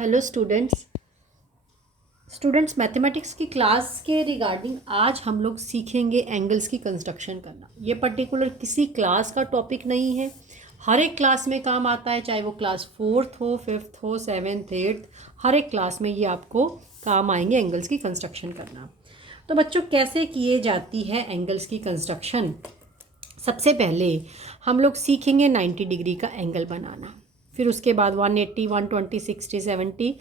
Hello students mathematics की class के regarding आज हम लोग सीखेंगे एंगल्स की कंस्ट्रक्शन करना। ये पर्टिकुलर किसी क्लास का टॉपिक नहीं है, हर एक क्लास में काम आता है, चाहे वो क्लास 4th हो, 5th हो, 7th 8th, हर एक क्लास में ये आपको काम आएंगे एंगल्स की कंस्ट्रक्शन करना। तो बच्चों कैसे किए जाती है एंगल्स की कंस्ट्रक्शन? सबसे पहले हम लोग सीखेंगे 90 डिग्री का एंगल बनाना, फिर उसके बाद 180, 120, 60, 70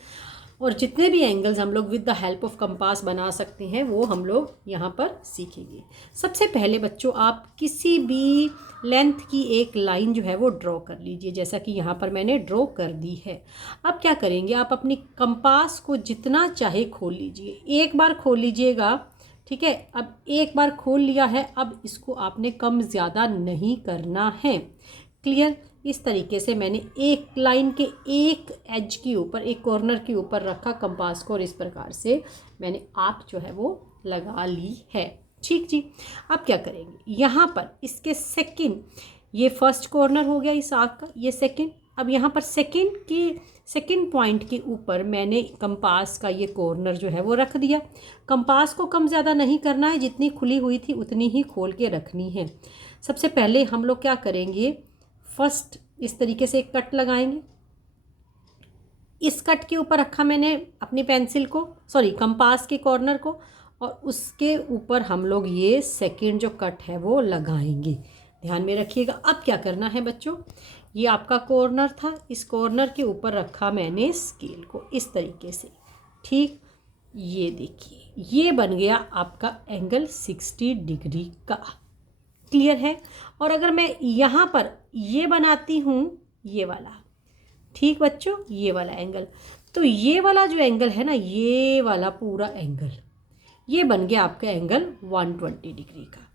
और जितने भी एंगल्स हम लोग with the help of compass बना सकते हैं वो हम लोग यहाँ पर सीखेंगे। सबसे पहले बच्चों आप किसी भी लेंथ की एक लाइन जो है वो ड्रॉ कर लीजिए, जैसा कि यहाँ पर मैंने ड्रॉ कर दी है। अब क्या करेंगे, आप अपनी कंपास को जितना चाहे खोल लीजिए, एक बार खोल लीजिएगा, ठीक है। अब एक बार खोल लिया है, अब इसको आपने कम ज़्यादा नहीं करना है। क्लियर? इस तरीके से मैंने एक लाइन के एक एज के ऊपर, एक कॉर्नर के ऊपर रखा कंपास को और इस प्रकार से मैंने आर्क जो है वो लगा ली है। ठीक जी। अब क्या करेंगे, यहाँ पर इसके सेकंड, ये फर्स्ट कॉर्नर हो गया इस आर्क का, ये सेकंड। अब यहाँ पर सेकंड पॉइंट के ऊपर मैंने कंपास का ये कॉर्नर जो है वो रख दिया। कंपास को कम ज़्यादा नहीं करना है, जितनी खुली हुई थी उतनी ही खोल के रखनी है। सबसे पहले हम लोग क्या करेंगे, फर्स्ट इस तरीके से एक कट लगाएंगे। इस कट के ऊपर रखा मैंने अपनी पेंसिल को, सॉरी कंपास के कॉर्नर को, और उसके ऊपर हम लोग ये सेकंड जो कट है वो लगाएंगे। ध्यान में रखिएगा। अब क्या करना है बच्चों, ये आपका कॉर्नर था, इस कॉर्नर के ऊपर रखा मैंने स्केल को इस तरीके से। ठीक, ये देखिए ये बन गया आपका एंगल 60 डिग्री का। क्लियर है? और अगर मैं यहाँ पर ये बनाती हूँ, ये वाला, ठीक बच्चों, ये वाला एंगल, तो ये वाला जो एंगल है ना, ये वाला पूरा एंगल ये बन गया आपका एंगल 120 डिग्री का।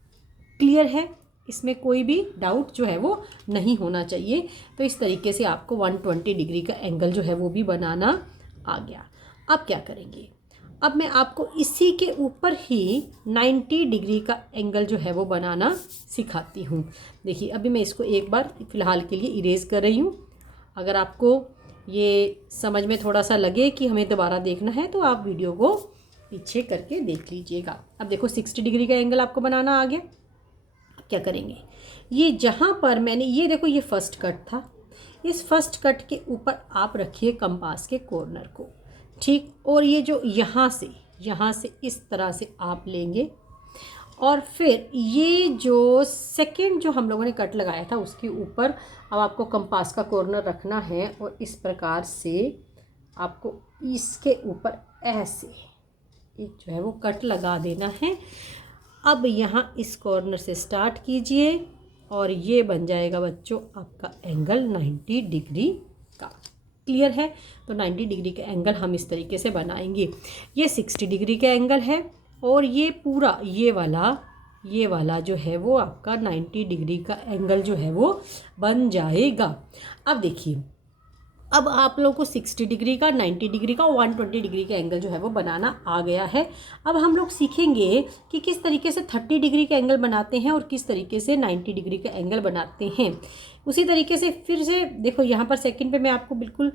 क्लियर है? इसमें कोई भी डाउट जो है वो नहीं होना चाहिए। तो इस तरीके से आपको 120 डिग्री का एंगल जो है वो भी बनाना आ गया। अब क्या करेंगे, अब मैं आपको इसी के ऊपर ही 90 डिग्री का एंगल जो है वो बनाना सिखाती हूँ। देखिए अभी मैं इसको एक बार फ़िलहाल के लिए इरेज़ कर रही हूँ। अगर आपको ये समझ में थोड़ा सा लगे कि हमें दोबारा देखना है तो आप वीडियो को पीछे करके देख लीजिएगा। अब देखो 60 डिग्री का एंगल आपको बनाना आ गया। अब क्या करेंगे, ये जहाँ पर मैंने, ये देखो ये फर्स्ट कट था, इस फर्स्ट कट के ऊपर आप रखिए कंपास के कॉर्नर को। ठीक, और ये जो यहाँ से इस तरह से आप लेंगे और फिर ये जो सेकंड जो हम लोगों ने कट लगाया था उसके ऊपर अब आपको कंपास का कॉर्नर रखना है और इस प्रकार से आपको इसके ऊपर ऐसे एक जो है वो कट लगा देना है। अब यहाँ इस कॉर्नर से स्टार्ट कीजिए और ये बन जाएगा बच्चों आपका एंगल 90 डिग्री का। क्लियर है? तो 90 डिग्री का एंगल हम इस तरीके से बनाएंगे। ये 60 डिग्री का एंगल है और ये पूरा ये वाला जो है वो आपका 90 डिग्री का एंगल जो है वो बन जाएगा। अब देखिए, अब आप लोगों को 60 डिग्री का, 90 डिग्री का, 120 डिग्री का एंगल जो है वो बनाना आ गया है। अब हम लोग सीखेंगे कि किस तरीके से 30 डिग्री का एंगल बनाते हैं और किस तरीके से 90 डिग्री का एंगल बनाते हैं। उसी तरीके से फिर से देखो, यहाँ पर सेकंड पे मैं आपको बिल्कुल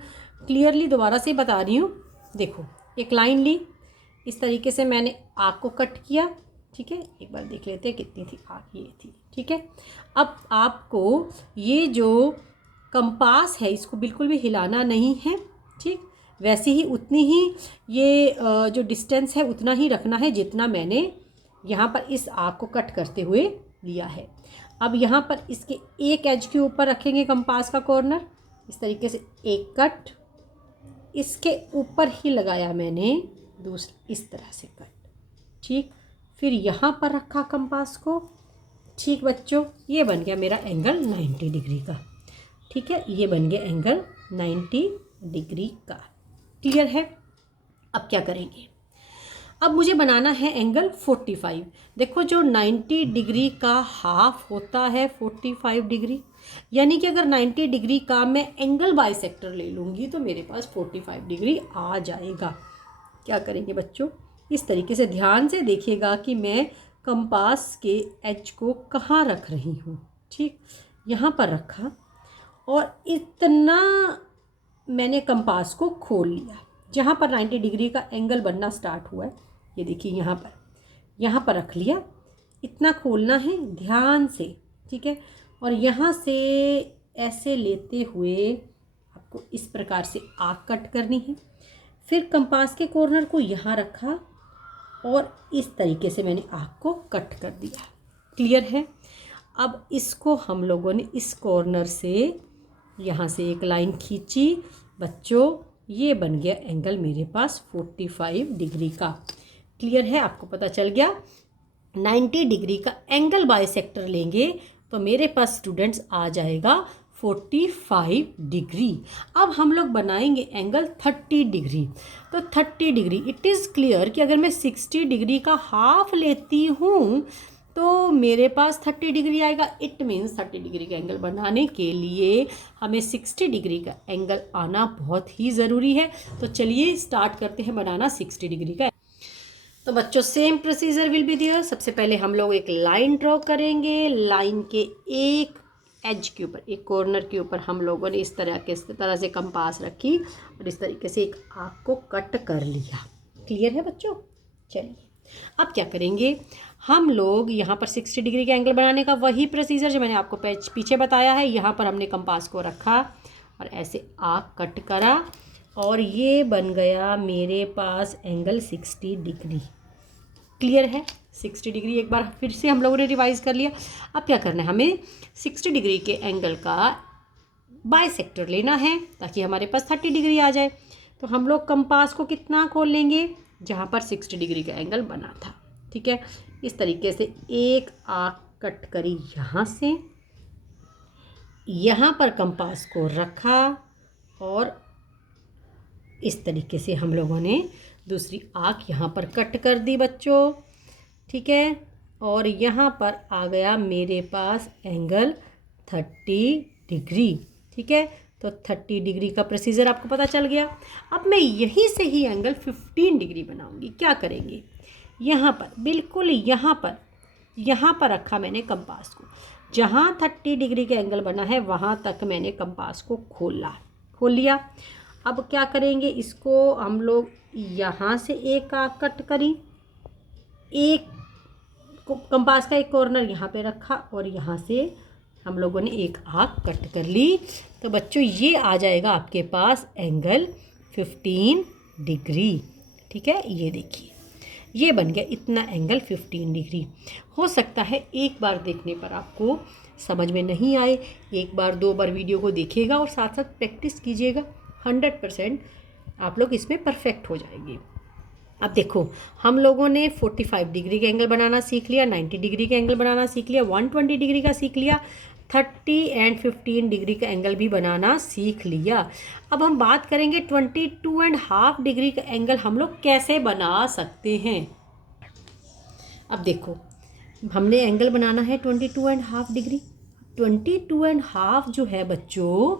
क्लियरली दोबारा से बता रही हूँ। देखो एक लाइन ली, इस तरीके से मैंने आर्क को कट किया। ठीक है, एक बार देख लेते हैं कितनी थी आर्क, ये थी। ठीक है, अब आपको ये जो कंपास है इसको बिल्कुल भी हिलाना नहीं है। ठीक, वैसे ही उतनी ही ये जो डिस्टेंस है उतना ही रखना है जितना मैंने यहाँ पर इस आर्क को कट करते हुए लिया है। अब यहाँ पर इसके एक एज के ऊपर रखेंगे कंपास का कॉर्नर, इस तरीके से एक कट, इसके ऊपर ही लगाया मैंने दूसरा इस तरह से कट। ठीक, फिर यहाँ पर रखा कंपास को। ठीक बच्चों, ये बन गया मेरा एंगल 90 डिग्री का। ठीक है, ये बन गया एंगल 90 डिग्री का। क्लियर है? अब क्या करेंगे, अब मुझे बनाना है एंगल 45। देखो जो 90 डिग्री का हाफ होता है 45 डिग्री, यानी कि अगर 90 डिग्री का मैं एंगल बाइसेक्टर ले लूँगी तो मेरे पास 45 डिग्री आ जाएगा। क्या करेंगे बच्चों, इस तरीके से ध्यान से देखिएगा कि मैं कंपास के एज को कहाँ रख रही हूँ। ठीक, यहाँ पर रखा और इतना मैंने कंपास को खोल लिया, जहाँ पर 90 डिग्री का एंगल बनना स्टार्ट हुआ है, ये देखिए यहाँ पर रख लिया। इतना खोलना है ध्यान से, ठीक है। और यहाँ से ऐसे लेते हुए आपको इस प्रकार से आर्क कट करनी है। फिर कंपास के कॉर्नर को यहाँ रखा और इस तरीके से मैंने आर्क को कट कर दिया। क्लियर है। अब इसको हम लोगों ने इस कॉर्नर से यहाँ से एक लाइन खींची बच्चों, ये बन गया एंगल मेरे पास 45 डिग्री का। क्लियर है, आपको पता चल गया। 90 डिग्री का एंगल बाइसेक्टर लेंगे तो मेरे पास स्टूडेंट्स आ जाएगा 45 डिग्री। अब हम लोग बनाएंगे एंगल 30 डिग्री। तो 30 डिग्री, इट इज़ क्लियर कि अगर मैं 60 डिग्री का हाफ लेती हूँ तो मेरे पास 30 डिग्री आएगा। इट मीन्स 30 डिग्री का एंगल बनाने के लिए हमें 60 डिग्री का एंगल आना बहुत ही ज़रूरी है। तो चलिए स्टार्ट करते हैं बनाना 60 डिग्री का। तो बच्चों same procedure will be there. सबसे पहले हम लोग एक लाइन ड्रॉ करेंगे। लाइन के एक एज के ऊपर, एक कॉर्नर के ऊपर हम लोगों ने इस तरह से कंपास रखी और इस तरीके से एक आर्क को कट कर लिया। क्लियर है बच्चों। चलिए अब क्या करेंगे, हम लोग यहाँ पर 60 डिग्री का एंगल बनाने का वही प्रोसीजर जो मैंने आपको पीछे बताया है। यहाँ पर हमने कंपास को रखा और ऐसे आर्क कट करा और ये बन गया मेरे पास एंगल 60 डिग्री। क्लियर है। 60 डिग्री एक बार फिर से हम लोगों ने रिवाइज कर लिया। अब क्या करना है, हमें 60 डिग्री के एंगल का बाइसेक्टर लेना है ताकि हमारे पास 30 डिग्री आ जाए। तो हम लोग कंपास को कितना खोल लेंगे, जहाँ पर 60 डिग्री का एंगल बना था। ठीक है, इस तरीके से एक आर्क कट करी यहाँ से, यहाँ पर कंपास को रखा और इस तरीके से हम लोगों ने दूसरी आर्क यहाँ पर कट कर दी बच्चों। ठीक है, और यहाँ पर आ गया मेरे पास एंगल 30 डिग्री। ठीक है, तो 30 डिग्री का प्रोसीजर आपको पता चल गया। अब मैं यहीं से ही एंगल 15 डिग्री बनाऊंगी। क्या करेंगे, यहाँ पर बिल्कुल यहाँ पर रखा मैंने कंपास को, जहाँ 30 डिग्री का एंगल बना है वहाँ तक मैंने कंपास को खोल लिया। अब क्या करेंगे, इसको हम लोग यहाँ से एक आर्क कट करी, एक कंपास का एक कॉर्नर यहाँ पे रखा और यहाँ से हम लोगों ने एक आर्क कट कर ली। तो बच्चों ये आ जाएगा आपके पास एंगल 15 डिग्री। ठीक है, ये देखिए ये बन गया इतना एंगल 15 डिग्री। हो सकता है एक बार देखने पर आपको समझ में नहीं आए, एक बार दो बार वीडियो को देखिएगा और साथ साथ प्रैक्टिस कीजिएगा। 100% आप लोग इसमें परफेक्ट हो जाएंगे। अब देखो हम लोगों ने 45 डिग्री का एंगल बनाना सीख लिया, 90 डिग्री का एंगल बनाना सीख लिया, 120 डिग्री का सीख लिया, 30 एंड 15 डिग्री का एंगल भी बनाना सीख लिया। अब हम बात करेंगे 22.5 डिग्री का एंगल हम लोग कैसे बना सकते हैं। अब देखो हमने एंगल बनाना है 22.5 डिग्री। 22.5 जो है बच्चों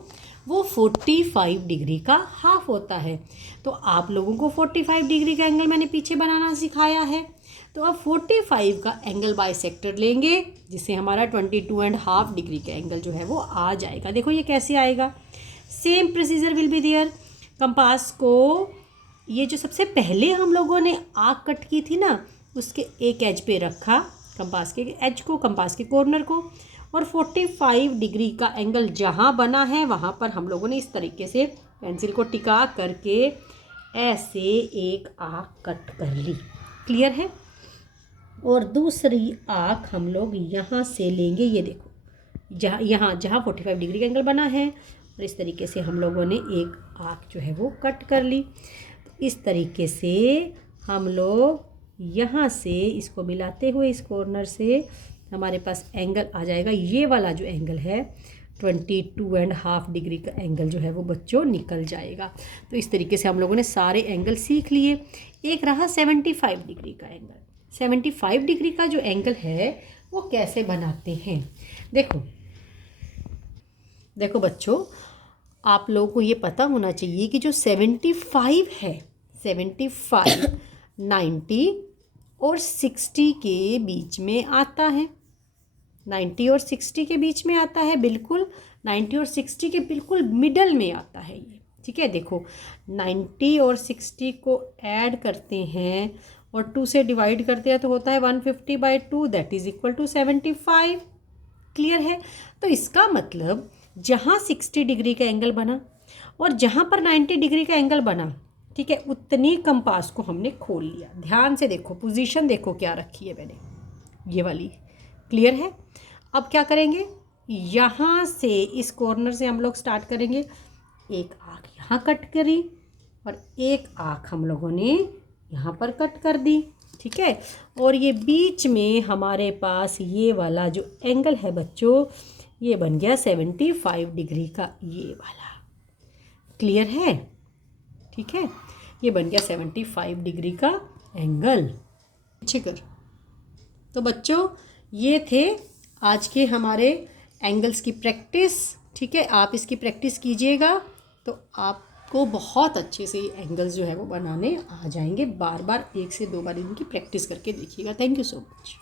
वो 45 डिग्री का हाफ होता है। तो आप लोगों को 45 डिग्री का एंगल मैंने पीछे बनाना सिखाया है। तो अब 45 का एंगल बाइसेक्टर लेंगे जिससे हमारा 22.5 डिग्री का एंगल जो है वो आ जाएगा। देखो ये कैसे आएगा, same procedure will be there. Compass को ये जो सबसे पहले हम लोगों ने आर्क कट की थी ना, उसके एक एज पे रखा कंपास के एज को, कंपास के कॉर्नर को, और 45 डिग्री का एंगल जहाँ बना है वहाँ पर हम लोगों ने इस तरीके से पेंसिल को टिका करके ऐसे एक आर्क कट कर ली। क्लियर है। और दूसरी आर्क हम लोग यहाँ से लेंगे, ये देखो जहाँ 45 डिग्री का एंगल बना है और इस तरीके से हम लोगों ने एक आर्क जो है वो कट कर ली। तो इस तरीके से हम लोग यहाँ से इसको मिलाते हुए इस कॉर्नर से हमारे पास एंगल आ जाएगा। ये वाला जो एंगल है 22.5 डिग्री का एंगल जो है वो बच्चों निकल जाएगा। तो इस तरीके से हम लोगों ने सारे एंगल सीख लिए। एक रहा 75 डिग्री का एंगल। 75 डिग्री का जो एंगल है वो कैसे बनाते हैं, देखो बच्चों आप लोगों को ये पता होना चाहिए कि जो 75 है, 75 90 और 60 के बीच में आता है। 90 और 60 के बीच में आता है, बिल्कुल 90 और 60 के बिल्कुल मिडल में आता है ये। ठीक है, देखो 90 और 60 को ऐड करते हैं और 2 से डिवाइड करते हैं तो होता है 150/2 that is equal to 75। Clear है। तो इसका मतलब जहाँ 60 डिग्री का एंगल बना और जहाँ पर 90 डिग्री का एंगल बना, ठीक है, उतनी कंपास को हमने खोल लिया। ध्यान से देखो, पोजीशन देखो क्या रखी है मैंने, ये वाली। क्लियर है। अब क्या करेंगे, यहाँ से इस कॉर्नर से हम लोग स्टार्ट करेंगे। एक आँख यहाँ कट करी और एक आँख हम लोगों ने यहाँ पर कट कर दी। ठीक है, और ये बीच में हमारे पास ये वाला जो एंगल है बच्चों, ये बन गया 75 डिग्री का, ये वाला। क्लियर है। ठीक है, ये बन गया 75 डिग्री का एंगल। पीछे कर। तो बच्चों ये थे आज के हमारे एंगल्स की प्रैक्टिस। ठीक है, आप इसकी प्रैक्टिस कीजिएगा तो आपको बहुत अच्छे से एंगल्स जो है वो बनाने आ जाएंगे। बार बार 1 से 2 बार इनकी प्रैक्टिस करके देखिएगा। Thank you so much.